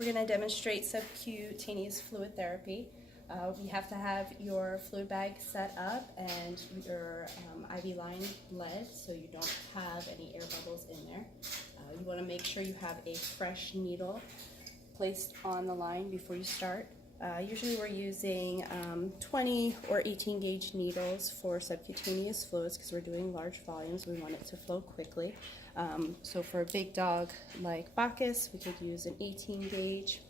We're going to demonstrate subcutaneous fluid therapy. We have to have your fluid bag set up and your IV line led so you don't have any air bubbles in there. You want to make sure you have a fresh needle placed on the line before you start. Usually we're using 20 or 18 gauge needles for subcutaneous fluids because we're doing large volumes. We want it to flow quickly. So for a big dog like Bacchus, we could use an 18 gauge.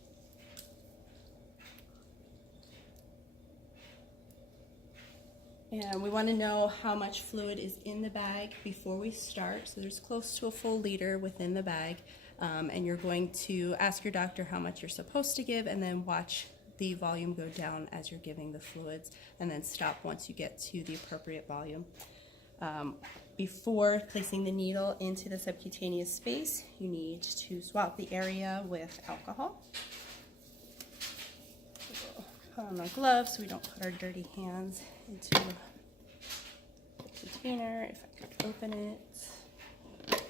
And we want to know how much fluid is in the bag before we start. So there's close to a full liter within the bag. And you're going to ask your doctor how much you're supposed to give and then watch the volume go down as you're giving the fluids, and then stop once you get to the appropriate volume. Before placing the needle into the subcutaneous space, you need to swab the area with alcohol. We'll put on our gloves so we don't put our dirty hands into the container. If I could open it.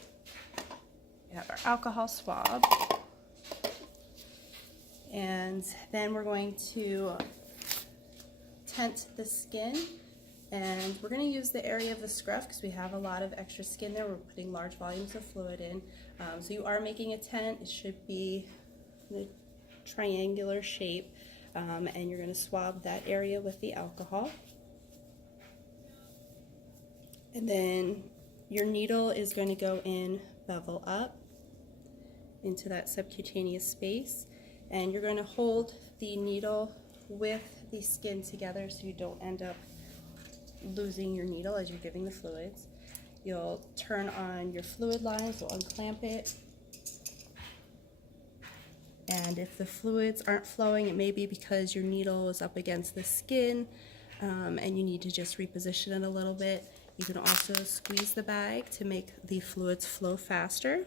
We have our alcohol swab. And then we're going to tent the skin, and we're going to use the area of the scruff because we have a lot of extra skin there. We're putting large volumes of fluid in. So you are making a tent. It should be in a triangular shape, and you're going to swab that area with the alcohol. And then your needle is going to go in bevel up into that subcutaneous space. And you're going to hold the needle with the skin together so you don't end up losing your needle as you're giving the fluids. You'll turn on your fluid lines, you'll unclamp it. And if the fluids aren't flowing, it may be because your needle is up against the skin and you need to just reposition it a little bit. You can also squeeze the bag to make the fluids flow faster,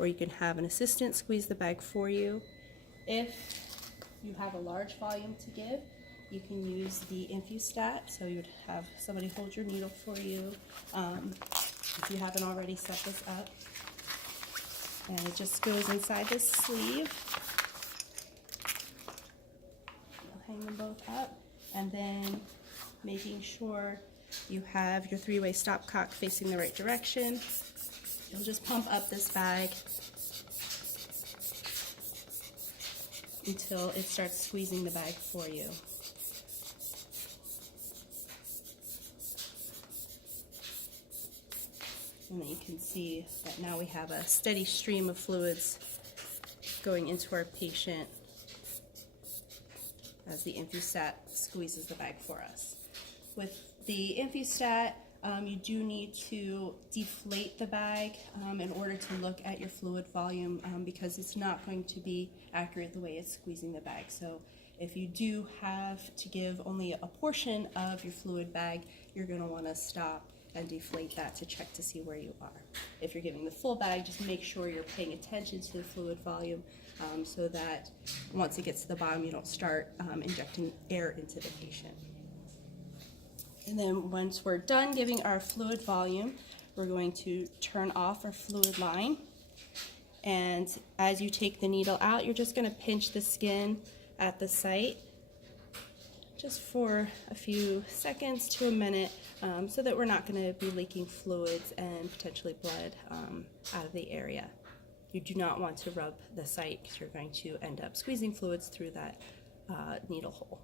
or you can have an assistant squeeze the bag for you. If you have a large volume to give, you can use the InfuStat, so you would have somebody hold your needle for you if you haven't already set this up. And it just goes inside the sleeve. You'll hang them both up, and then making sure you have your three-way stopcock facing the right direction. You'll just pump up this bag until it starts squeezing the bag for you. And then you can see that now we have a steady stream of fluids going into our patient as the InfuStat squeezes the bag for us. With the InfuStat, you do need to deflate the bag in order to look at your fluid volume because it's not going to be accurate the way it's squeezing the bag. So if you do have to give only a portion of your fluid bag, you're going to want to stop and deflate that to check to see where you are. If you're giving the full bag, just make sure you're paying attention to the fluid volume so that once it gets to the bottom, you don't start injecting air into the patient. And then once we're done giving our fluid volume, we're going to turn off our fluid line. And as you take the needle out, you're just going to pinch the skin at the site just for a few seconds to a minute so that we're not going to be leaking fluids and potentially blood out of the area. You do not want to rub the site because you're going to end up squeezing fluids through that needle hole.